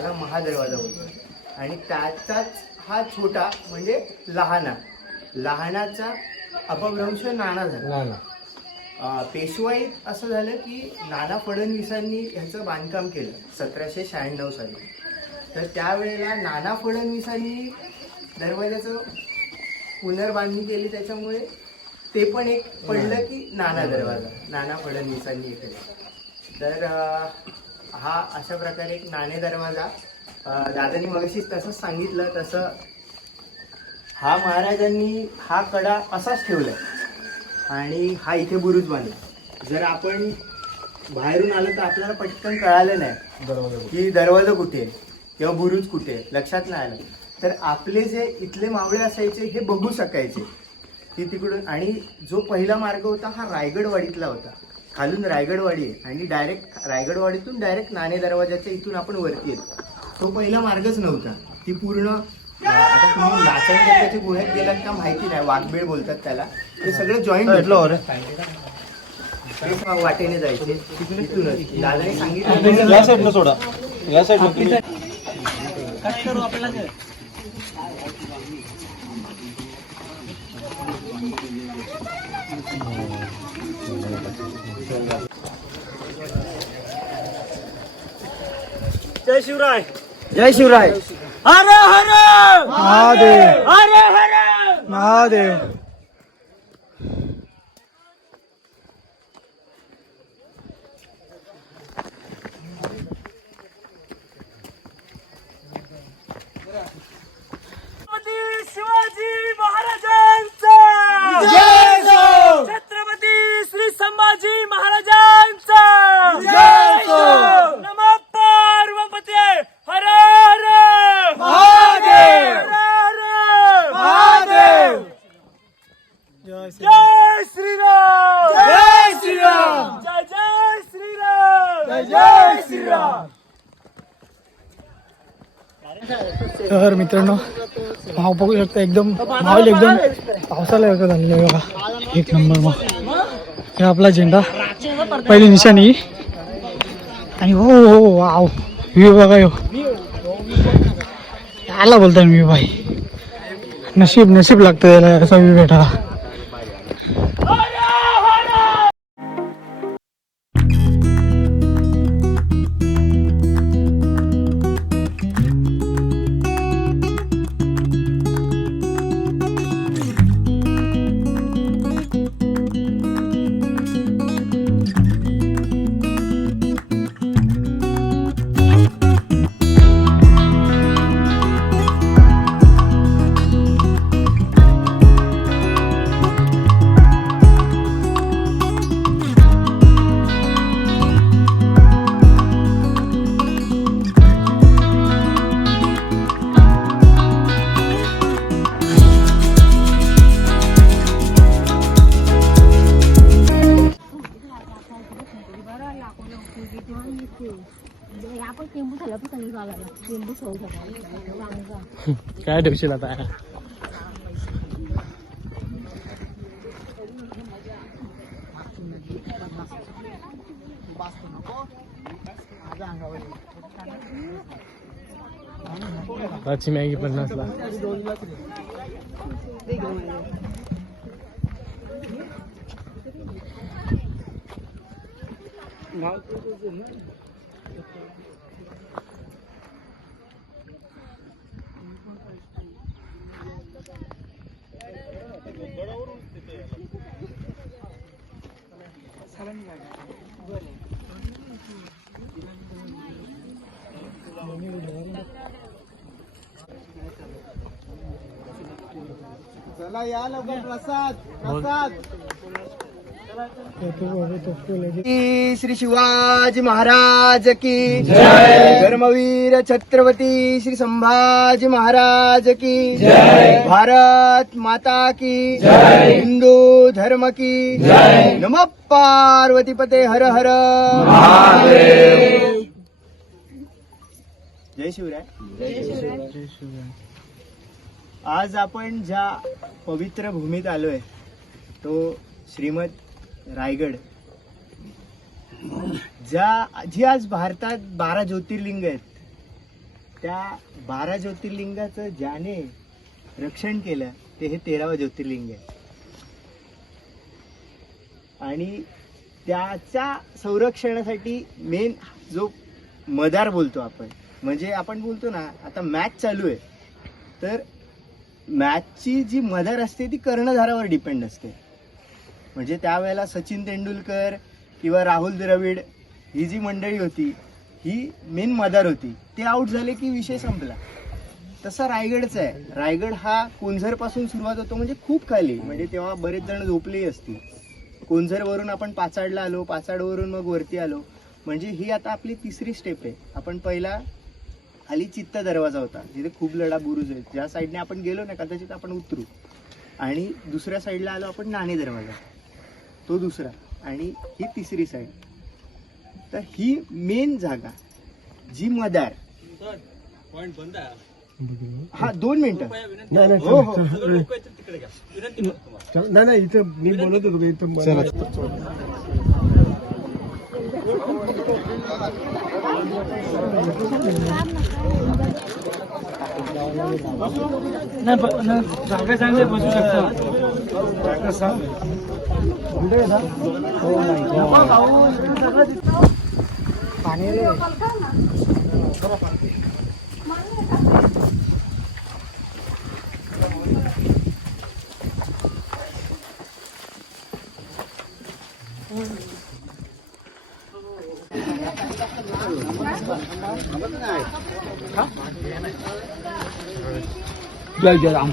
त्याला महादरवाजा बोलतो आणि त्याचाच हा छोटा म्हणजे लहाना. लहानाचा अपभ्रंश नाना झाला. पेशवाईत असं झालं की नाना फडणवीसांनी ह्याचं बांधकाम केलं सतराशे शहाण्णव साली. तर त्यावेळेला नाना फडणवीसांनी दरवाजाचं पुनर्बांधणी केली त्याच्यामुळे ते पण एक पडलं की नाना दरवाजा नाना फडणवीसांनी केलं. तर हा अशा प्रकारे एक नाणे दरवाजा दादानी मगाशीच तसंच सांगितलं तसं हा महाराजांनी हा कडा असाच ठेवलाय. आणि हा इथे बुरुज बांधला जर आपण बाहेरून आलो तर आपल्याला पटकन कळालं नाही दरवाजा की दरवाजा कुठे आहे किंवा बुरुज कुठे आहे लक्षात नाही आलं. तर आपले जे इथले मावळे असायचे हे बघू शकायचे. की तिकडून आणि जो पहिला मार्ग होता हा रायगडवाडीतला होता. खालून रायगडवाडी आहे आणि डायरेक्ट रायगडवाडीतून डायरेक्ट नाणे दरवाजाच्या इथून आपण वरती येतो. तो पहिला मार्गच नव्हता. ती पूर्ण आता तुम्ही नाचणच्या गुह्यात गेलात का माहिती नाही. वाघबेळ बोलतात त्याला. ते सगळं जॉईंट वाटेने जायचे इथूनच दादाने सांगितलं. या साईडला सोडा. या साईडला जय शिवराय। जय शिवराय। हर हर। महादेव। हर हर। महादेव। छत्रपती शिवाजी महाराजांचा। छत्रपती श्री संभाजी महाराजांचा! नम पार्वती हर हर! महादेव! महादेव! जय श्रीराम! जय श्रीराम! जय जय श्रीराम! जय श्रीराम! तर मित्रांनो भाव बघू शकता एकदम माहोल एकदम पावसाला झालेलं आहे बघा. एक नंबर मग हे आपला झेंडा. पहिली निशाणी. आणि हो हो हो, वाव. व्ह्यू बघा हो आला बोलता मी भाई. नशीब नशीब लागतं याला असा व्ह्यू भेटायला. ठेवशील आता. आजची मॅगी पन्नासला चला या लवकर प्रसाद प्रसाद. श्री शिवाजी महाराज की जय. धर्मवीर छत्रपती श्री संभाजी महाराज की जय. भारत माता की जय. हिंदू धर्म की जय. नम पार्वती पते हर हर। जय शिवराय। जय शिवराय. आज आपण ज्या पवित्र भूमीत आलोय तो श्रीमद रायगड. ज्या जी आज भारतात बारा ज्योतिर्लिंग आहेत त्या बारा ज्योतिर्लिंगाचं ज्याने रक्षण केलं ते हे तेरावं ज्योतिर्लिंग आहे. आणि त्याच्या संरक्षणासाठी मेन जो मदार बोलतो आपण म्हणजे आपण बोलतो ना आता मॅच चालू आहे तर मॅचची जी मदर असते ती कर्णधारावर डिपेंड असते. म्हणजे त्यावेळेला सचिन तेंडुलकर किंवा राहुल द्रविड ही जी मंडळी होती ही मेन मदार होती. ते आऊट झाले की विषय संपला. तसा रायगडचा आहे. रायगड हा कोंझरपासून सुरुवात होतो म्हणजे खूप खाली. म्हणजे तेव्हा बरेच जण झोपलेही असतील. कुंझरवरून आपण पाचाडला आलो पाचाडवरून मग वरती आलो. म्हणजे ही आता आपली तिसरी स्टेप आहे. आपण पहिला खाली चित्त दरवाजा होता जिथे खूप लढा बुरुज आहेत. ज्या साईडने आपण गेलो ना कदाचित आपण उतरू. आणि दुसऱ्या साईडला आलो आपण नाणे दरवाजा. तो दुसरा. आणि ही तिसरी साईड. तर ही मेन जागा जी मदार. हा दोन मिनिटं. नाही हो हो. नाही नाही इथं मी बोलत होतो इथं नाही ब- जागा चांगली बसू शकतो. पाणी जय जय Ram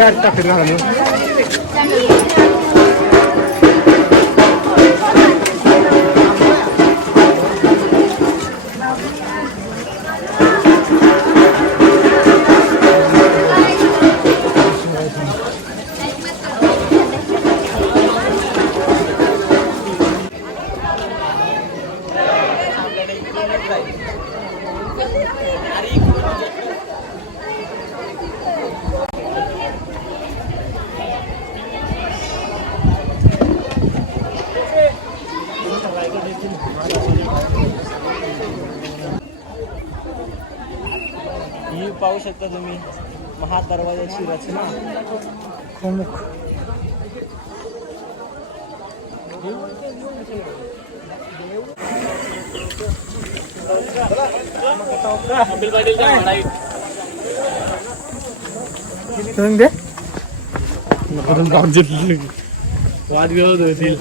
ya está firmado, ¿no? शकता तुम्ही. महादरवाजाची रचना. प्रमुख. वाद विरोध होतील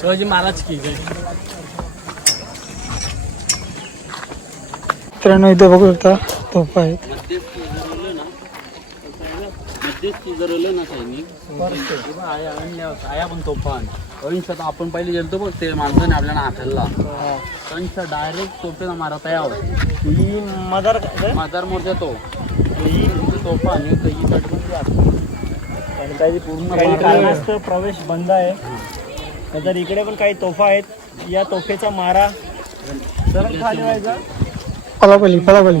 शिवाजी महाराज की जय. मित्रांनो इथे बघू शकता. तोफा आहेत. मध्यस्थी ना सैनिक. आया आणल्या आया पण आपण पहिले गेलतो बघ ते माणसाने आपल्याला हाताला. कंश डायरेक्ट तोफेला मारत यावं ही मदार माझार मोर्चा तो. ही? तोफा आणि ही काही पूर्ण मारा- प्रवेश बंद आहे. नंतर इकडे पण काही तोफा आहेत या तोफेचा मारा. सरळ खाली व्हायचा पलापली पलापली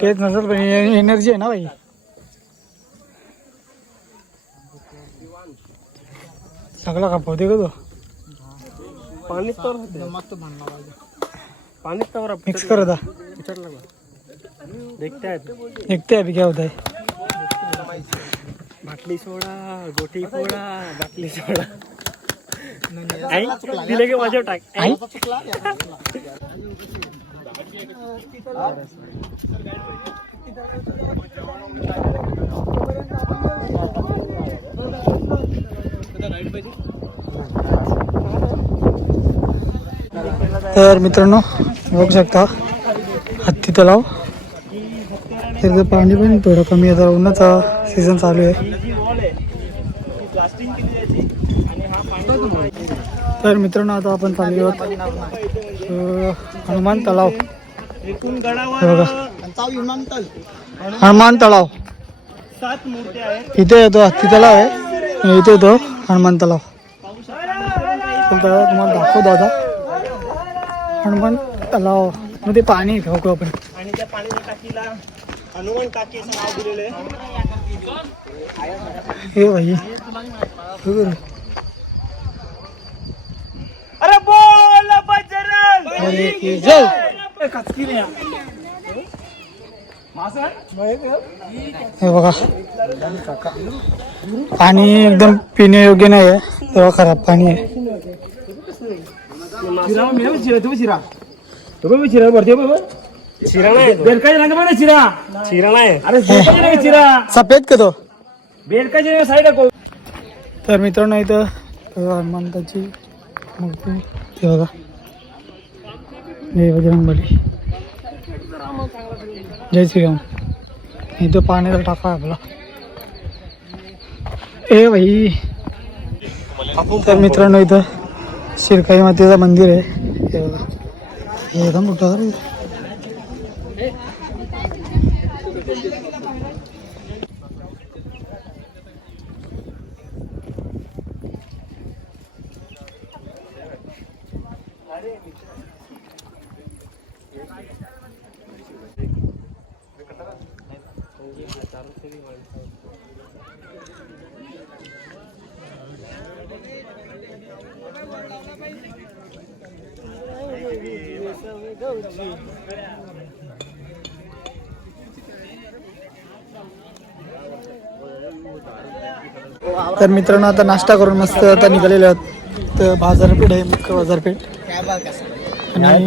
तेच नसेल पण एनर्जी आहे ना भाई. सगळा का पोहते का तो? पाणीच तर पाणीच तर मिक्स कर आता. देखते आहेत देखते अभी क्या होता है बाटली सोडा गोटी फोडा बाटली सोडा. आई दिले की टाक. आई. तर मित्रांनो बघू शकता हत्ती तलाव. तिथं पाणी पण थोडं कमी आहे उन्हाचा सीझन चालू आहे. तर मित्रांनो आता आपण चालू आहोत हनुमान तलाव. एकूण गडावर हनुमान तलाव. सात मूर्त्या आहेत. इथे येतो हत्ती तलाव आहे. इथे येतो हनुमान तलाव. तुम्हाला दाखवतो आता हनुमान तलाव. मध्ये पाणी बघू आपण आणि त्या पाण्याच्या टाकीला हनुमान टाकी असं नाव दिलेलं आहे. हे भाई. अरे बोल बजरंग. हे बघा. पाणी एकदम पिण्यायोग्य नाही आहे तेव्हा खराब पाणी आहे. चिरा नाही. बेडकाची रंग बघ चिरा चिरा नाही. अरे बेडकाची चिरा सफेद का तो? तर मित्रांनो इथं हनुमंताची मूर्ती हे बघा. जय बजरंग बली जय श्रीराम. इथं पाण्याचा टाका आहे आपला. ए भाई तर मित्रांनो इथं शिरकाई मातेचं मंदिर आहे. हे एकदम मोठं तर मित्रांनो आता नाश्ता करून मस्त आता निघालेले आहोत. तर बाजारपेठ आहे मुख्य बाजारपेठ. आणि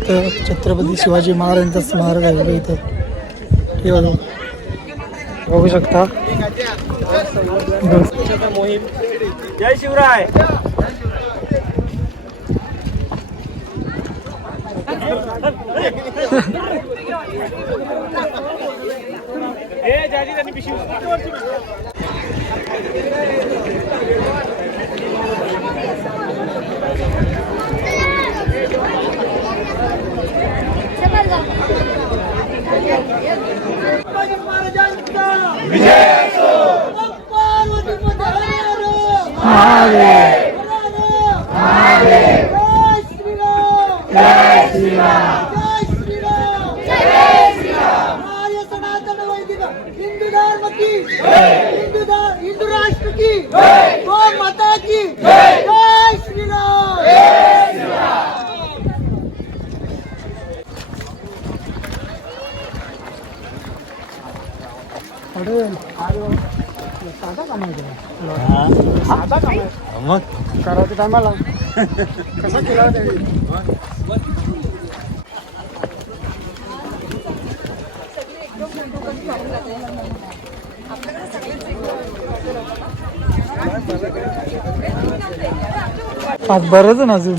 तर छत्रपती शिवाजी महाराजांचा स्मारक बघा इथं. हे बघा. बघू शकता. जय Shivray. Vigesto! Popolo de Montenegro! É Amém! टायमाला. कसा केला आज बरंच ना अजून.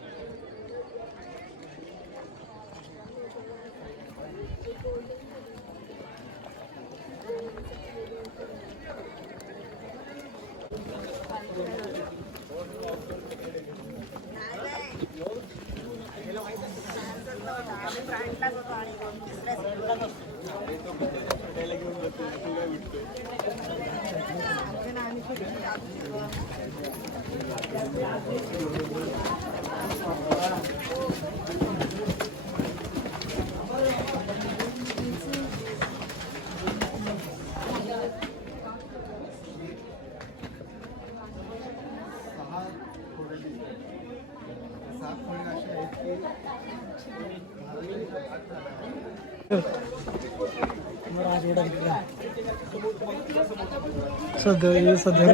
सध्या हे। सध्या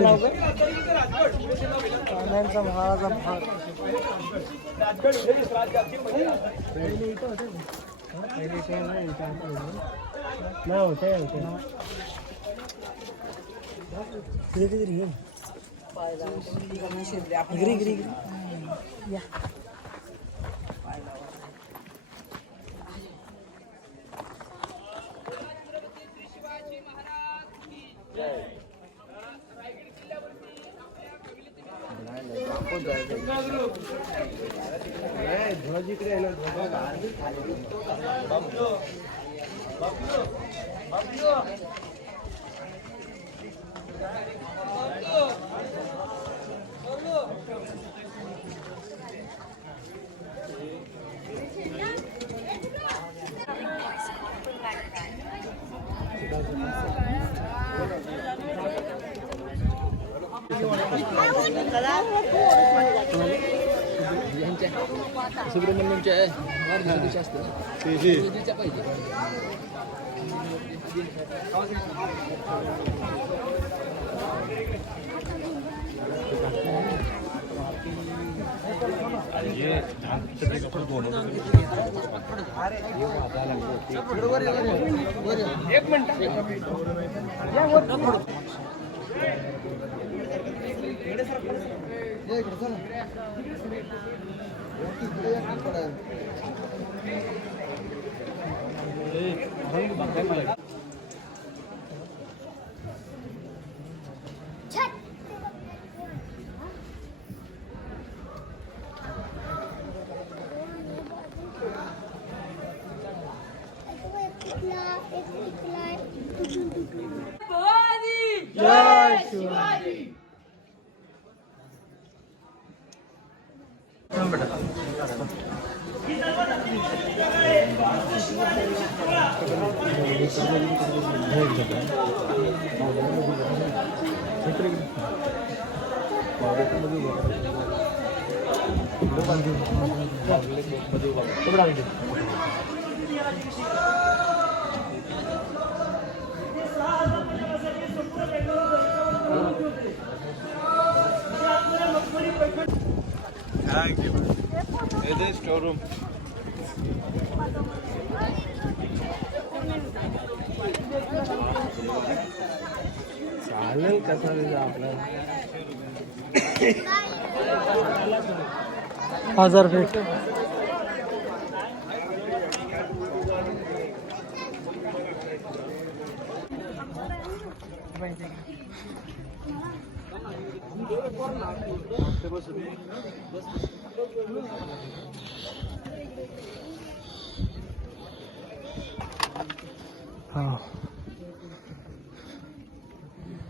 कांद्यांचा महाराजा भाग नाही होते होते सुब्रमण्यमच्या वाढदिवसाची असते पाहिजे. इकडे चालेल कसं आपलं हजार फीट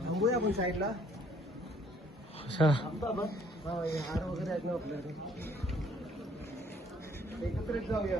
थांबूया आपण साईडला. हा हे हार वगैरे आहेत ना आपल्याकडे. एकत्रित जाऊया.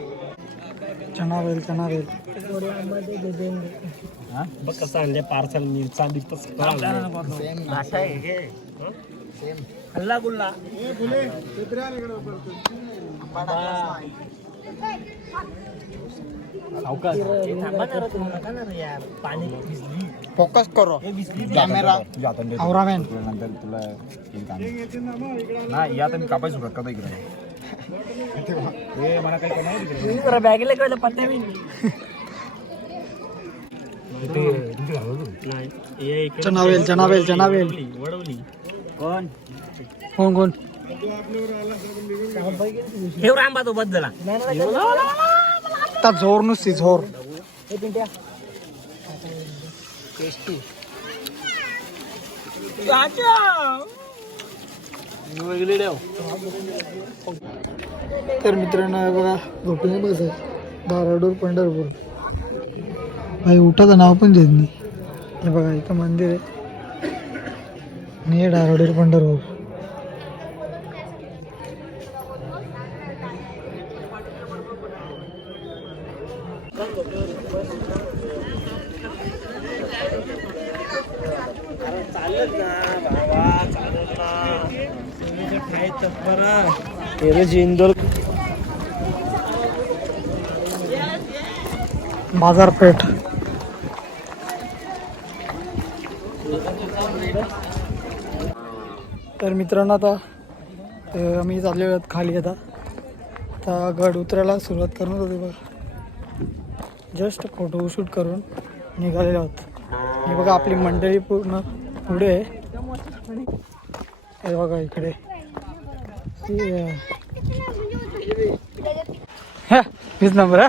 चना वेल चना वेल बघ कसं आणले पार्सल मिरचा बिरच हल्ला गुल्ला. फोकस करो. कॅमेरा औरामॅन नाही या तर मी कापायचं इकडे? हे मला काही करणार जरा बॅगेला कळलं पत्त्या मी चनावेल चनावेल चनावेल वडवली कोण? कोण ठेव रांबा तो बद्दला आता झोर नुसती झोर तर मित्रांनो बघा झोपले आहे. धाराडूर पंढरपूर. भाई उठाचं नाव पण देत नाही. हे बघा इथं मंदिर आहे. आणि हे दाराडूर पंढरपूर. इंदोर बाजारपेठ. तर मित्रांनो आता आम्ही चाललेलो आहोत खाली आता. आता गड उतरायला सुरुवात करणार होती बघा जस्ट फोटो शूट करून निघालेलो आहोत. हे बघा आपली मंडळी पूर्ण पुढे आहे. हे बघा इकडे. हीच नंबर हा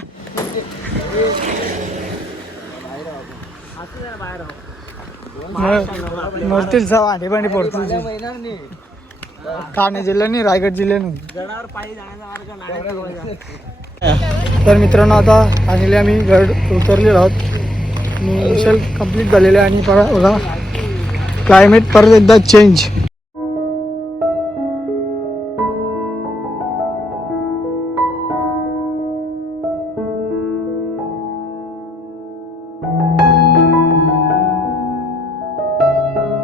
मरतील सा भांडे भांडे पडतील ठाणे जिल्हा नाही रायगड जिल्ह्याने तर मित्रांनो आता फायनली आम्ही गड उतरलेलो आहोत आणि मिशन कंप्लीट झालेले आहे आणि परत बघा क्लायमेट परत एकदा चेंज